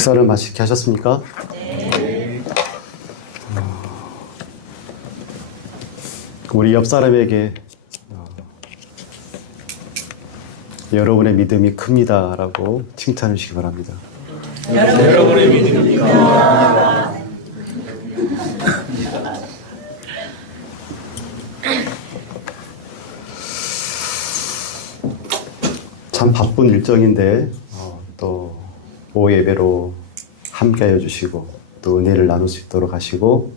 식사를 맛있게 하셨습니까? 네. 우리 옆 사람에게 여러분의 믿음이 큽니다 라고 칭찬해 주시기 바랍니다. 여러분의 믿음이 큽니다. 참 바쁜 일정인데 또 오후 예배로 함께하여 주시고 또 은혜를 나눌 수 있도록 하시고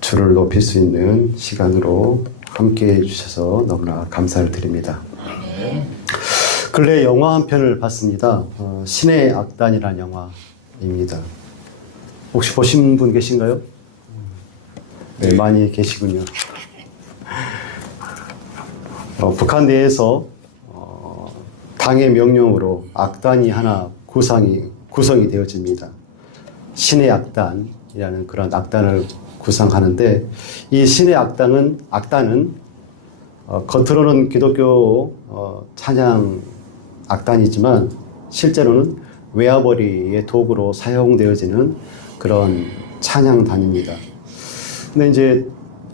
주를 높일 수 있는 시간으로 함께해 주셔서 너무나 감사를 드립니다. 근래 영화 한 편을 봤습니다. 신의 악단이라는 영화입니다. 혹시 보신 분 계신가요? 네, 많이 계시군요. 북한 내에서 당의 명령으로 악단이 하나 구성이 되어집니다. 신의 악단이라는 그런 악단을 구성하는데 이 신의 악단은 겉으로는 기독교 찬양 악단이지만 실제로는 외화벌이의 도구로 사용되어지는 그런 찬양단입니다. 근데 이제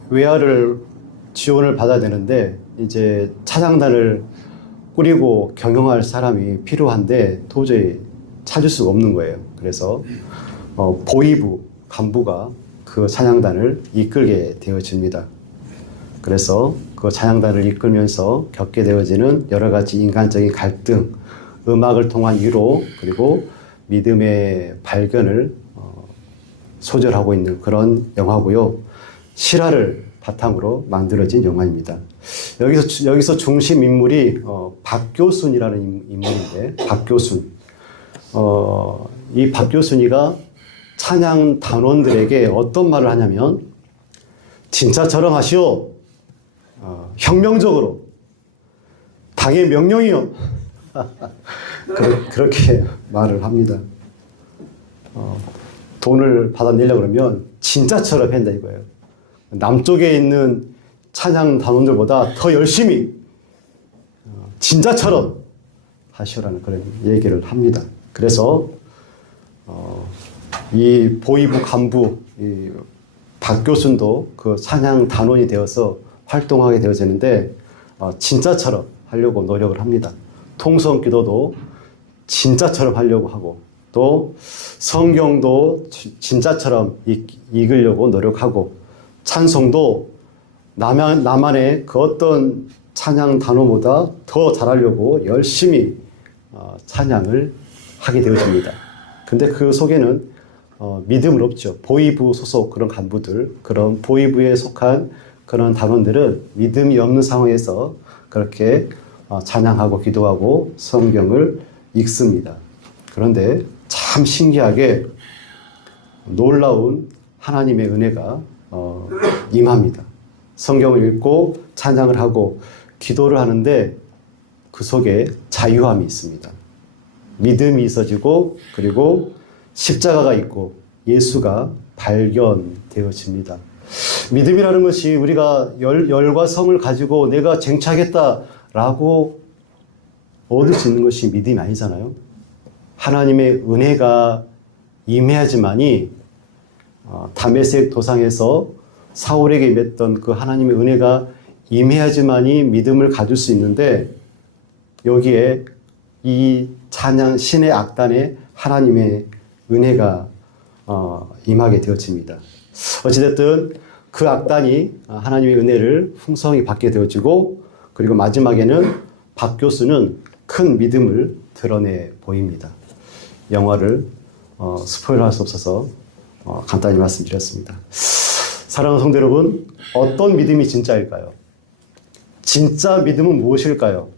외화를 지원을 받아야 되는데 이제 찬양단을 꾸리고 경영할 사람이 필요한데 도저히 찾을 수가 없는 거예요. 그래서 보위부 간부가 그 찬양단을 이끌게 되어집니다. 그래서 그 찬양단을 이끌면서 겪게 되어지는 여러 가지 인간적인 갈등, 음악을 통한 위로, 그리고 믿음의 발견을 소절하고 있는 그런 영화고요. 실화를 바탕으로 만들어진 영화입니다. 여기서 중심 인물이 박교순이라는 인물인데, 박교순. 이 박교순이가 찬양 단원들에게 어떤 말을 하냐면, 진짜처럼 하시오. 혁명적으로. 당의 명령이요. 그렇게 말을 합니다. 돈을 받아내려고 그러면 진짜처럼 한다 이거예요. 남쪽에 있는 찬양 단원들보다 더 열심히 진짜처럼 하시오라는 그런 얘기를 합니다. 그래서 이 보위부 간부 이 박교순도 그 찬양 단원이 되어서 활동하게 되어지는데 진짜처럼 하려고 노력을 합니다. 통성 기도도 진짜처럼 하려고 하고 또 성경도 진짜처럼 읽으려고 노력하고 찬송도 나만의 그 어떤 찬양 단어보다 더 잘하려고 열심히 찬양을 하게 되어집니다. 근데 그 속에는 믿음은 없죠. 보위부 소속 그런 간부들, 그런 보위부에 속한 그런 단원들은 믿음이 없는 상황에서 그렇게 찬양하고 기도하고 성경을 읽습니다. 그런데 참 신기하게 놀라운 하나님의 은혜가 임합니다. 성경을 읽고 찬양을 하고 기도를 하는데 그 속에 자유함이 있습니다. 믿음이 있어지고 그리고 십자가가 있고 예수가 발견되어집니다. 믿음이라는 것이 우리가 열과 성을 가지고 내가 쟁취하겠다라고 얻을 수 있는 것이 믿음이 아니잖아요. 하나님의 은혜가 임해야지만이 다메섹 도상에서 사울에게 임했던 그 하나님의 은혜가 임해야지만이 믿음을 가질 수 있는데 여기에 이 찬양 신의 악단에 하나님의 은혜가 임하게 되어집니다. 어찌됐든 그 악단이 하나님의 은혜를 풍성히 받게 되어지고 그리고 마지막에는 박교수는 큰 믿음을 드러내 보입니다. 영화를 스포일러할 수 없어서 간단히 말씀드렸습니다. 사랑하는 성도 여러분, 어떤 믿음이 진짜일까요? 진짜 믿음은 무엇일까요?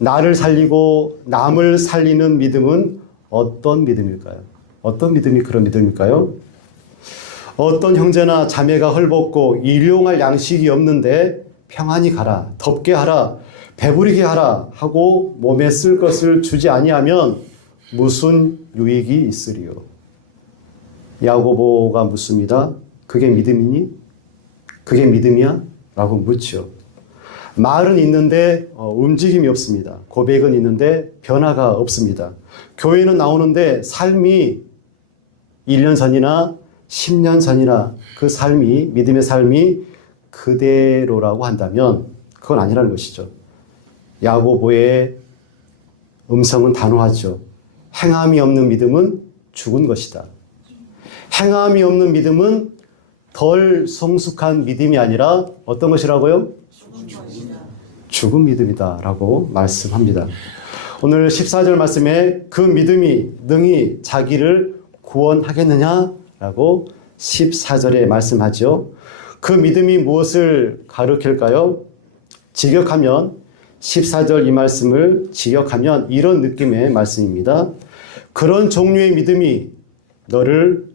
나를 살리고 남을 살리는 믿음은 어떤 믿음일까요? 어떤 믿음이 그런 믿음일까요? 어떤 형제나 자매가 헐벗고 일용할 양식이 없는데 평안히 가라, 덥게 하라, 배부르게 하라 하고 몸에 쓸 것을 주지 아니하면 무슨 유익이 있으리요? 야고보가 묻습니다. 그게 믿음이니? 그게 믿음이야? 라고 묻죠. 말은 있는데 움직임이 없습니다. 고백은 있는데 변화가 없습니다. 교회는 나오는데 삶이 1년 전이나 10년 전이나 그 삶이, 믿음의 삶이 그대로라고 한다면 그건 아니라는 것이죠. 야고보의 음성은 단호하죠. 행함이 없는 믿음은 죽은 것이다. 행함이 없는 믿음은 덜 성숙한 믿음이 아니라 어떤 것이라고요? 죽은 믿음이다 라고 말씀합니다. 오늘 14절 말씀에 그 믿음이 능히 자기를 구원하겠느냐 라고 14절에 말씀하죠. 그 믿음이 무엇을 가르칠까요? 직역하면 14절 이 말씀을 직역하면 이런 느낌의 말씀입니다. 그런 종류의 믿음이 너를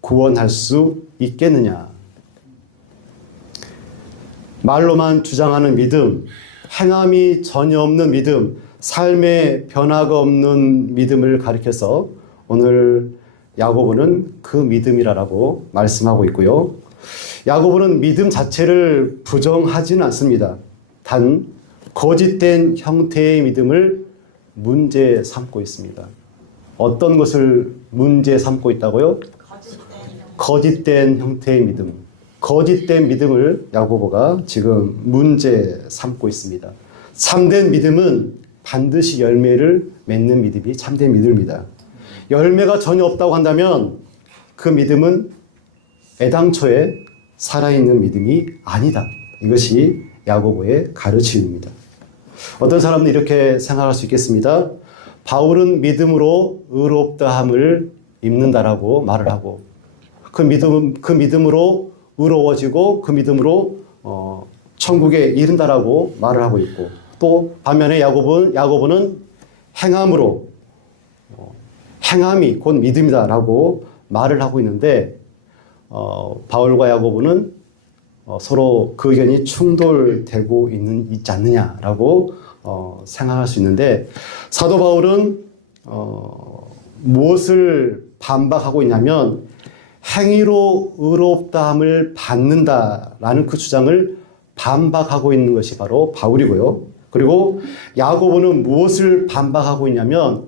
구원할 수 있겠느냐? 말로만 주장하는 믿음, 행함이 전혀 없는 믿음, 삶의 변화가 없는 믿음을 가리켜서 오늘 야고보는 그 믿음이라고 말씀하고 있고요. 야고보는 믿음 자체를 부정하지는 않습니다. 단 거짓된 형태의 믿음을 문제 삼고 있습니다. 어떤 것을 문제 삼고 있다고요? 거짓된 형태의 믿음. 거짓된 믿음을 야고보가 지금 문제 삼고 있습니다. 참된 믿음은 반드시 열매를 맺는 믿음이 참된 믿음입니다. 열매가 전혀 없다고 한다면 그 믿음은 애당초에 살아있는 믿음이 아니다. 이것이 야고보의 가르침입니다. 어떤 사람은 이렇게 생각할 수 있겠습니다. 바울은 믿음으로 의롭다함을 입는다라고 말을 하고 그 믿음으로 의로워지고 그 믿음으로 천국에 이른다라고 말을 하고 있고 또 반면에 야고보는 행함이 곧 믿음이다라고 말을 하고 있는데 바울과 야고보는 서로 그 의견이 충돌되고 있지 않느냐라고 생각할 수 있는데 사도 바울은 무엇을 반박하고 있냐면 행위로 의롭다함을 받는다라는 그 주장을 반박하고 있는 것이 바로 바울이고요. 그리고 야고보는 무엇을 반박하고 있냐면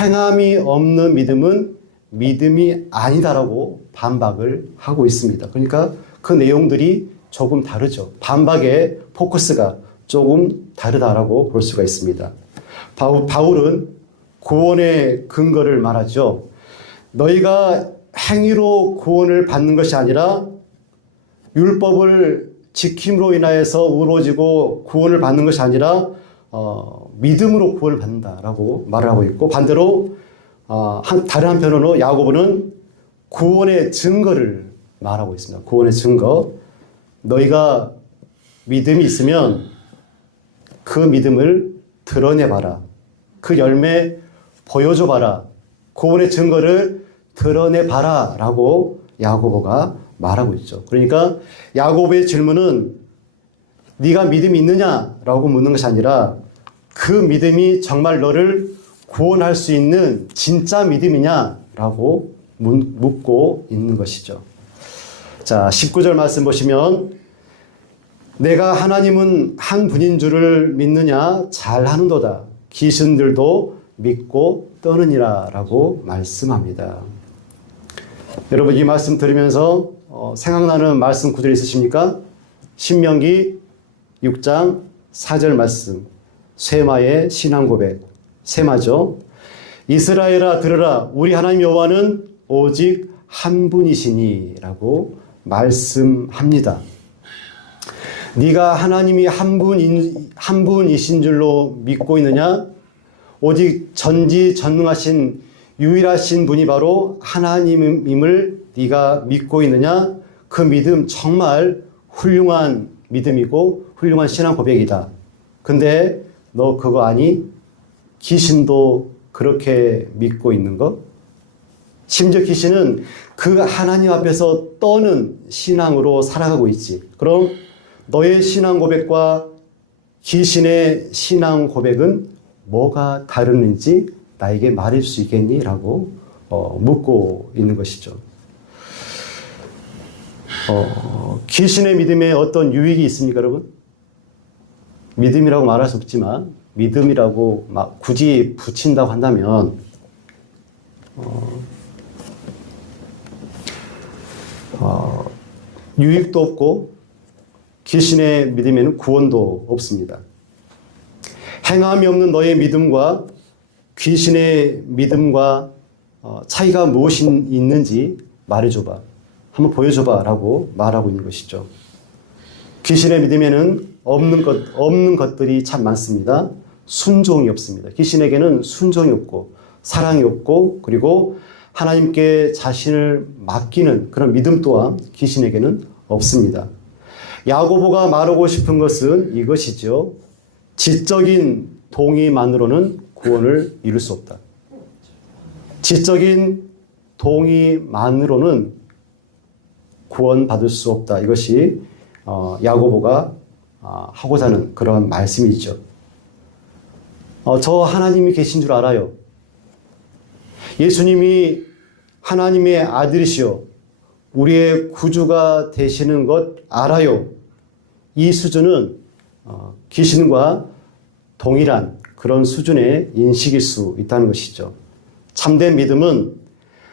행함이 없는 믿음은 믿음이 아니다라고 반박을 하고 있습니다. 그러니까 그 내용들이 조금 다르죠. 반박의 포커스가 조금 다르다라고 볼 수가 있습니다. 바울은 구원의 근거를 말하죠. 너희가 행위로 구원을 받는 것이 아니라 율법을 지킴으로 인하여서 의로워지고 구원을 받는 것이 아니라 믿음으로 구원을 받는다라고 말을 하고 있고 반대로 다른 한편으로 야고보는 구원의 증거를 말하고 있습니다. 구원의 증거. 너희가 믿음이 있으면 그 믿음을 드러내봐라. 그 열매 보여줘봐라. 구원의 증거를 드러내봐라 라고 야고보가 말하고 있죠. 그러니까 야고보의 질문은 네가 믿음이 있느냐라고 묻는 것이 아니라 그 믿음이 정말 너를 구원할 수 있는 진짜 믿음이냐라고 묻고 있는 것이죠. 자, 19절 말씀 보시면 내가 하나님은 한 분인 줄을 믿느냐 잘하는도다. 귀신들도 믿고 떠느니라 라고 말씀합니다. 여러분 이 말씀 들으면서 생각나는 말씀 구절 있으십니까? 신명기 6장 4절 말씀 쇠마의 신앙 고백 쇠마죠. 이스라엘아 들으라 우리 하나님 여호와는 오직 한 분이시니 라고 말씀합니다. 네가 하나님이 한 분이신 줄로 믿고 있느냐? 오직 전지전능하신 유일하신 분이 바로 하나님임을 네가 믿고 있느냐? 그 믿음 정말 훌륭한 믿음이고 훌륭한 신앙 고백이다. 근데 너 그거 아니? 귀신도 그렇게 믿고 있는 거? 심지어 귀신은 그 하나님 앞에서 떠는 신앙으로 살아가고 있지. 그럼 너의 신앙 고백과 귀신의 신앙 고백은 뭐가 다르는지 나에게 말할 수 있겠니? 라고 묻고 있는 것이죠. 귀신의 믿음에 어떤 유익이 있습니까, 여러분? 믿음이라고 말할 수 없지만 믿음이라고 막 굳이 붙인다고 한다면 유익도 없고 귀신의 믿음에는 구원도 없습니다. 행함이 없는 너의 믿음과 귀신의 믿음과 차이가 무엇이 있는지 말해줘봐. 한번 보여줘봐 라고 말하고 있는 것이죠. 귀신의 믿음에는 없는 것들이 참 많습니다. 순종이 없습니다. 귀신에게는 순종이 없고 사랑이 없고 그리고 하나님께 자신을 맡기는 그런 믿음 또한 귀신에게는 없습니다. 야고보가 말하고 싶은 것은 이것이죠. 지적인 동의만으로는 구원을 이룰 수 없다. 지적인 동의만으로는 구원받을 수 없다. 이것이 야고보가 하고자 하는 그런 말씀이죠. 저 하나님이 계신 줄 알아요. 예수님이 하나님의 아들이시요 우리의 구주가 되시는 것 알아요. 이 수준은 귀신과 동일한 그런 수준의 인식일 수 있다는 것이죠. 참된 믿음은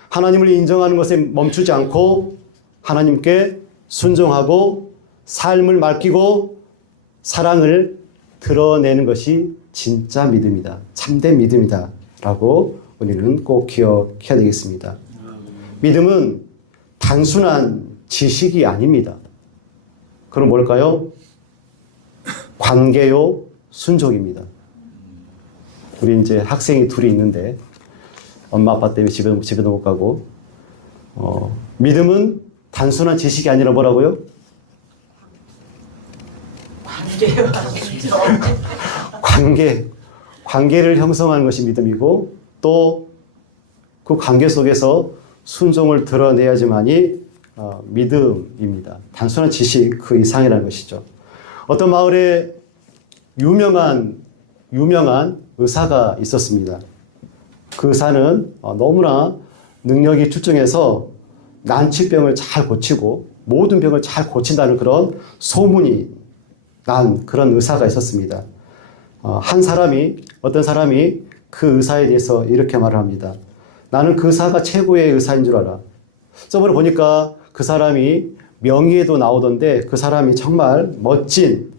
하나님을 인정하는 것에 멈추지 않고 하나님께 순종하고 삶을 맡기고 사랑을 드러내는 것이 진짜 믿음이다. 참된 믿음이다. 라고 우리는 꼭 기억해야 되겠습니다. 믿음은 단순한 지식이 아닙니다. 그럼 뭘까요? 관계요, 순종입니다. 우리 이제 학생이 둘이 있는데 엄마 아빠 때문에 집에도 못 가고 믿음은 단순한 지식이 아니라 뭐라고요? 관계를 형성하는 것이 믿음이고 또 그 관계 속에서 순종을 드러내야지만이 믿음입니다. 단순한 지식 그 이상이라는 것이죠. 어떤 마을에 유명한 의사가 있었습니다. 그 의사는 너무나 능력이 출중해서 난치병을 잘 고치고 모든 병을 잘 고친다는 그런 소문이 난 그런 의사가 있었습니다. 어떤 사람이 그 의사에 대해서 이렇게 말을 합니다. 나는 그 의사가 최고의 의사인 줄 알아. 저번에 보니까 그 사람이 명의에도 나오던데 그 사람이 정말 멋진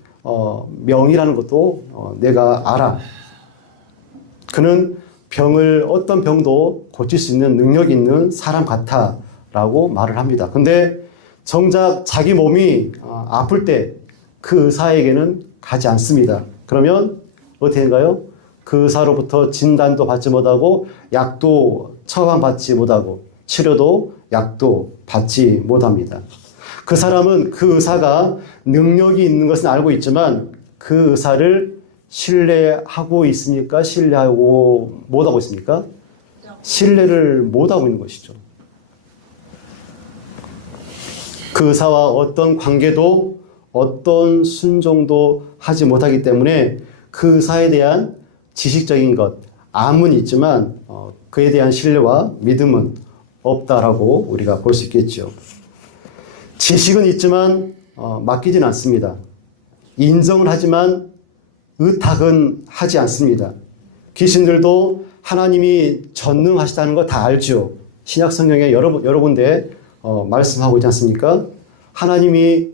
명의라는 것도 내가 알아. 그는 어떤 병도 고칠 수 있는 능력 있는 사람 같아 라고 말을 합니다. 근데 정작 자기 몸이 아플 때 그 의사에게는 가지 않습니다. 그러면 어떻게 된가요? 그 의사로부터 진단도 받지 못하고 약도 처방받지 못하고 치료도 약도 받지 못합니다. 그 사람은 그 의사가 능력이 있는 것은 알고 있지만 그 의사를 신뢰하고 있습니까? 신뢰하고 못하고 있습니까? 신뢰를 못하고 있는 것이죠. 그 의사와 어떤 관계도 어떤 순종도 하지 못하기 때문에 그 의사에 대한 지식적인 것, 암은 있지만 그에 대한 신뢰와 믿음은 없다라고 우리가 볼 수 있겠죠. 지식은 있지만 맡기진 않습니다. 인정을 하지만 의탁은 하지 않습니다. 귀신들도 하나님이 전능하시다는 거 다 알죠. 신약 성경에 여러 군데 말씀하고 있지 않습니까? 하나님이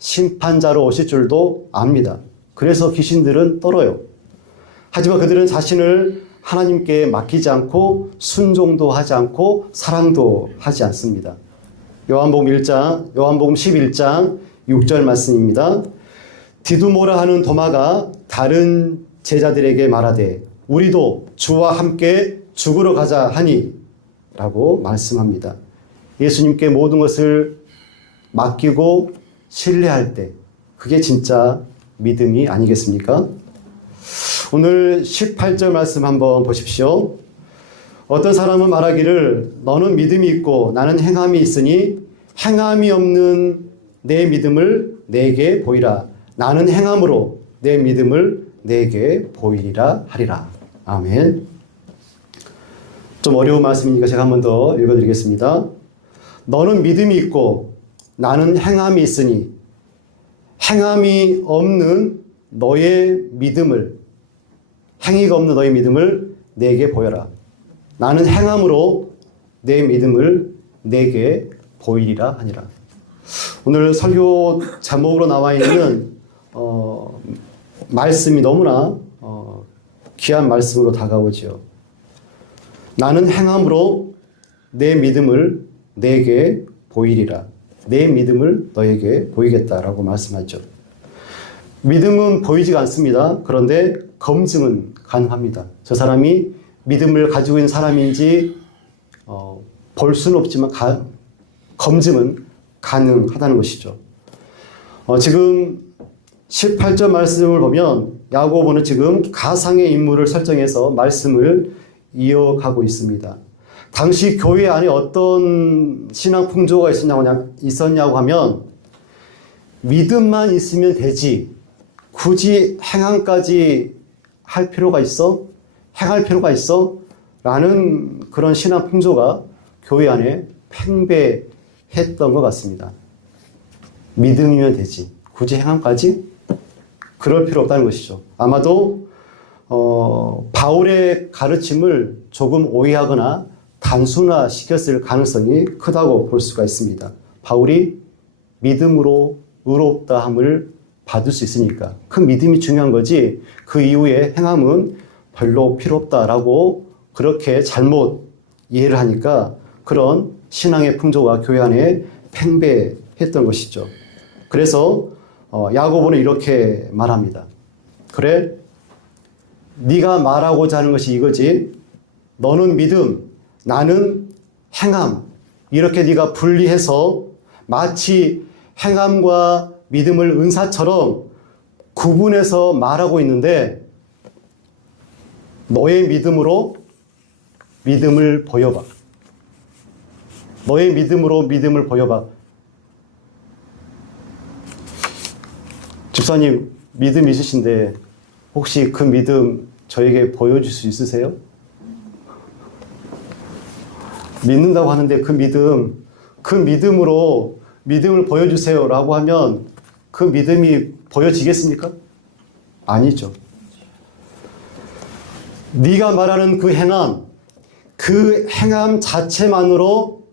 심판자로 오실 줄도 압니다. 그래서 귀신들은 떨어요. 하지만 그들은 자신을 하나님께 맡기지 않고 순종도 하지 않고 사랑도 하지 않습니다. 요한복음 11장 6절 말씀입니다. 디두모라 하는 도마가 다른 제자들에게 말하되 우리도 주와 함께 죽으러 가자 하니 라고 말씀합니다. 예수님께 모든 것을 맡기고 신뢰할 때 그게 진짜 믿음이 아니겠습니까? 오늘 18절 말씀 한번 보십시오. 어떤 사람은 말하기를 너는 믿음이 있고 나는 행함이 있으니 행함이 없는 내 믿음을 내게 보이라. 나는 행함으로 내 믿음을 내게 보이리라 하리라. 아멘. 좀 어려운 말씀이니까 제가 한 번 더 읽어드리겠습니다. 너는 믿음이 있고 나는 행함이 있으니 행함이 없는 너의 믿음을, 행위가 없는 너의 믿음을 내게 보여라. 나는 행함으로 내 믿음을 내게 보이리라 하니라. 오늘 설교 제목으로 나와 있는 말씀이 너무나 귀한 말씀으로 다가오죠. 나는 행함으로 내 믿음을 내게 보이리라. 내 믿음을 너에게 보이겠다라고 말씀하죠. 믿음은 보이지가 않습니다. 그런데 검증은 가능합니다. 저 사람이 믿음을 가지고 있는 사람인지 볼 수는 없지만 검증은 가능하다는 것이죠. 지금 18절 말씀을 보면 야고보는 지금 가상의 인물을 설정해서 말씀을 이어가고 있습니다. 당시 교회 안에 어떤 신앙 풍조가 있었냐고 하면 믿음만 있으면 되지 굳이 행함까지 할 필요가 있어? 행할 필요가 있어? 라는 그런 신앙 풍조가 교회 안에 팽배했던 것 같습니다. 믿음이면 되지 굳이 행함까지? 그럴 필요 없다는 것이죠. 아마도 바울의 가르침을 조금 오해하거나 단순화시켰을 가능성이 크다고 볼 수가 있습니다. 바울이 믿음으로 의롭다함을 받을 수 있으니까 그 믿음이 중요한 거지 그 이후에 행함은 별로 필요 없다라고 그렇게 잘못 이해를 하니까 그런 신앙의 풍조가 교회 안에 팽배했던 것이죠. 그래서 야고보는 이렇게 말합니다. 그래, 네가 말하고자 하는 것이 이거지. 너는 믿음, 나는 행함. 이렇게 네가 분리해서 마치 행함과 믿음을 은사처럼 구분해서 말하고 있는데 너의 믿음으로 믿음을 보여봐. 너의 믿음으로 믿음을 보여봐. 집사님, 믿음 있으신데 혹시 그 믿음 저에게 보여줄 수 있으세요? 믿는다고 하는데 그 믿음으로 믿음을 보여주세요 라고 하면 그 믿음이 보여지겠습니까? 아니죠. 네가 말하는 그 행함 자체만으로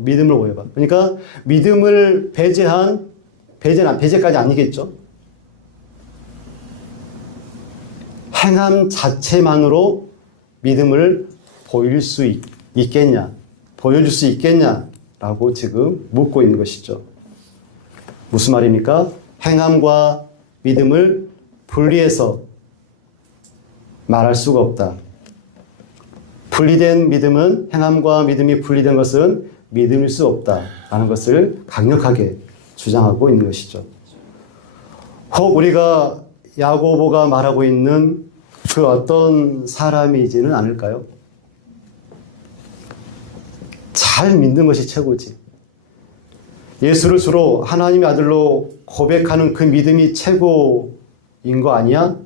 믿음을 보여봐. 그러니까 믿음을 배제까지 아니겠죠. 행함 자체만으로 믿음을 보여줄 수 있겠냐라고 지금 묻고 있는 것이죠. 무슨 말입니까? 행함과 믿음을 분리해서 말할 수가 없다. 분리된 믿음은, 행함과 믿음이 분리된 것은 믿음일 수 없다라는 것을 강력하게 주장하고 있는 것이죠. 혹 우리가 야고보가 말하고 있는 그 어떤 사람이지는 않을까요? 잘 믿는 것이 최고지. 예수를 주로 하나님의 아들로 고백하는 그 믿음이 최고인 거 아니야?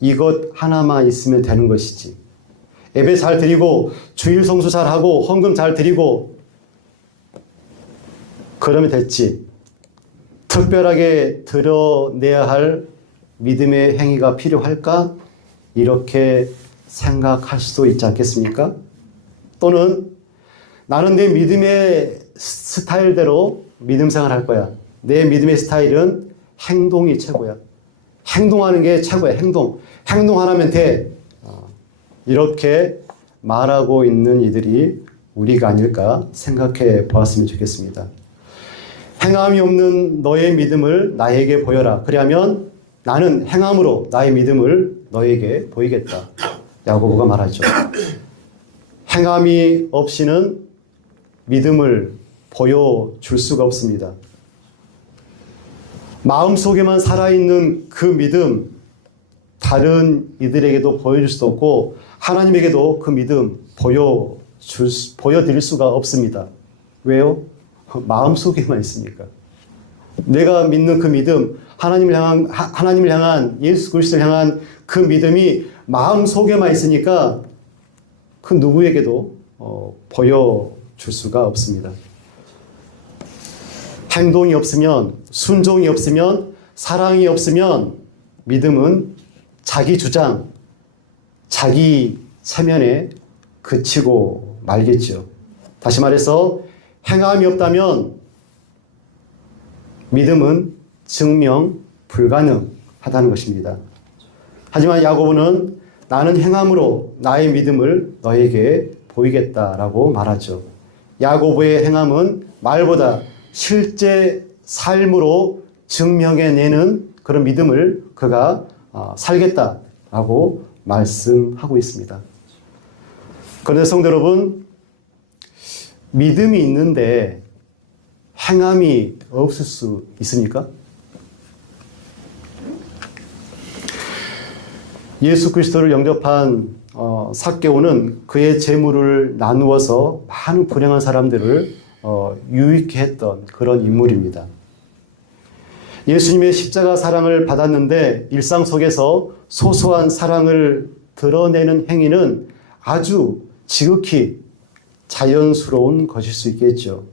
이것 하나만 있으면 되는 것이지. 예배 잘 드리고 주일 성수 잘 하고 헌금 잘 드리고 그러면 됐지. 특별하게 드러내야 할 믿음의 행위가 필요할까? 이렇게 생각할 수도 있지 않겠습니까? 또는 나는 내 믿음의 스타일대로 믿음 생활할 거야. 내 믿음의 스타일은 행동이 최고야. 행동하는 게 최고야. 행동 하나면 돼. 이렇게 말하고 있는 이들이 우리가 아닐까 생각해 보았으면 좋겠습니다. 행함이 없는 너의 믿음을 나에게 보여라. 그리하면 나는 행함으로 나의 믿음을 너에게 보이겠다. 야고보가 말하죠. 행함이 없이는 믿음을 보여줄 수가 없습니다. 마음속에만 살아있는 그 믿음, 다른 이들에게도 보여줄 수도 없고 하나님에게도 그 믿음 보여드릴 수가 없습니다. 왜요? 마음속에만 있으니까. 내가 믿는 그 믿음, 하나님을 향한 예수 그리스도를 향한 그 믿음이 마음속에만 있으니까 그 누구에게도 보여줄 수가 없습니다. 행동이 없으면, 순종이 없으면, 사랑이 없으면 믿음은 자기 주장, 자기 체면에 그치고 말겠죠. 다시 말해서 행함이 없다면 믿음은 증명 불가능하다는 것입니다. 하지만 야고보는 나는 행함으로 나의 믿음을 너에게 보이겠다라고 말하죠. 야고보의 행함은 말보다 실제 삶으로 증명해내는 그런 믿음을 그가 살겠다라고 말씀하고 있습니다. 그런데 성도 여러분, 믿음이 있는데 행함이 없을 수 있습니까? 예수 그리스도를 영접한 삭개오는 그의 재물을 나누어서 많은 불행한 사람들을 유익해 했던 그런 인물입니다. 예수님의 십자가 사랑을 받았는데 일상 속에서 소소한 사랑을 드러내는 행위는 아주 지극히 자연스러운 것일 수 있겠죠.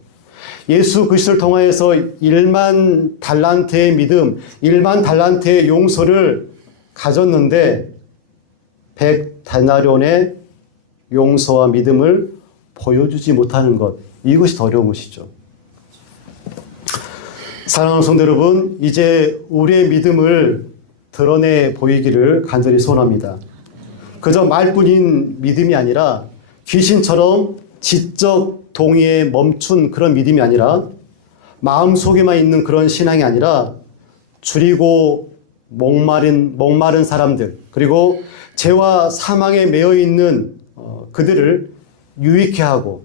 예수 그리스도를 통하여서 1만 달란트의 믿음, 1만 달란트의 용서를 가졌는데 100데나리온의 용서와 믿음을 보여주지 못하는 것, 이것이 더 어려운 것이죠. 사랑하는 성도 여러분, 이제 우리의 믿음을 드러내 보이기를 간절히 소원합니다. 그저 말뿐인 믿음이 아니라 귀신처럼 지적 동의에 멈춘 그런 믿음이 아니라 마음속에만 있는 그런 신앙이 아니라 줄이고 목마른 사람들, 그리고 죄와 사망에 매여 있는 그들을 유익해 하고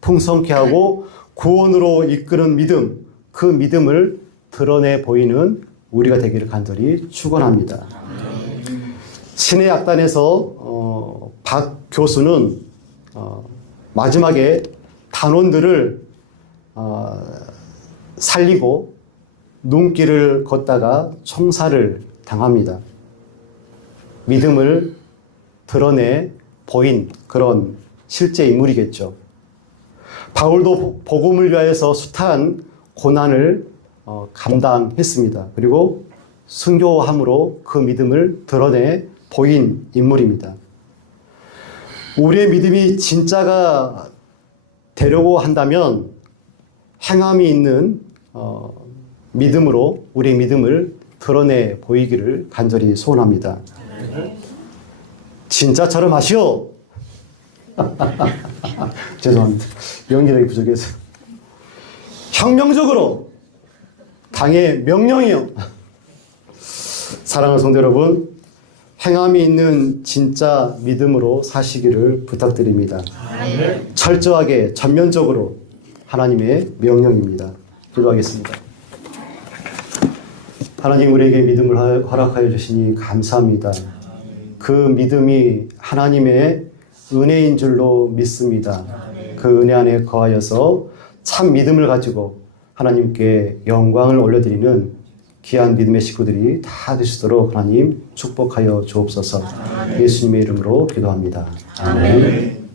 풍성케 하고 구원으로 이끄는 믿음, 그 믿음을 드러내 보이는 우리가 되기를 간절히 축원합니다. 신의 약단에서 박 교수는 마지막에 단원들을 살리고 눈길을 걷다가 총살을 당합니다. 믿음을 드러내 보인 그런 실제 인물이겠죠. 바울도 복음을 위하여서 숱한 고난을 감당했습니다. 그리고 순교함으로 그 믿음을 드러내 보인 인물입니다. 우리의 믿음이 진짜가 되려고 한다면 행함이 있는 믿음으로 우리의 믿음을 드러내 보이기를 간절히 소원합니다. 진짜처럼 하시오. 죄송합니다. 연기력이 부족해서. 혁명적으로 당의 명령이요. 사랑하는 성도 여러분, 행함이 있는 진짜 믿음으로 사시기를 부탁드립니다. 철저하게 전면적으로 하나님의 명령입니다. 기도하겠습니다. 하나님, 우리에게 믿음을 허락하여 주시니 감사합니다. 그 믿음이 하나님의 은혜인 줄로 믿습니다. 그 은혜 안에 거하여서 참 믿음을 가지고 하나님께 영광을 올려드리는 귀한 믿음의 식구들이 다 되시도록 하나님 축복하여 주옵소서. 예수님의 이름으로 기도합니다. 아멘.